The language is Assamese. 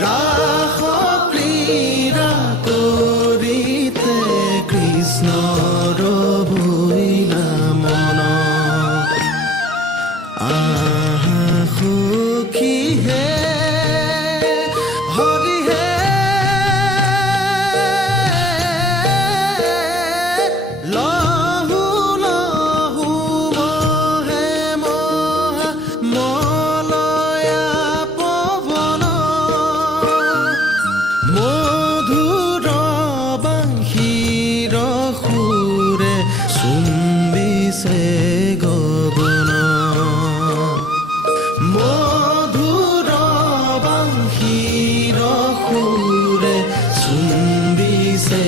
ৰাস ক্ৰীড়া কৰিতে কৃষ্ণৰ ভৈলা মন আহা সখী হে হৰি হে লহু লহু মহে মহা মলয়া পৱন মধুৰ বাঁশীৰ সুৰে চুম্বিছে গগন মধুৰ বাঁশীৰ সুৰে চুম্বিছে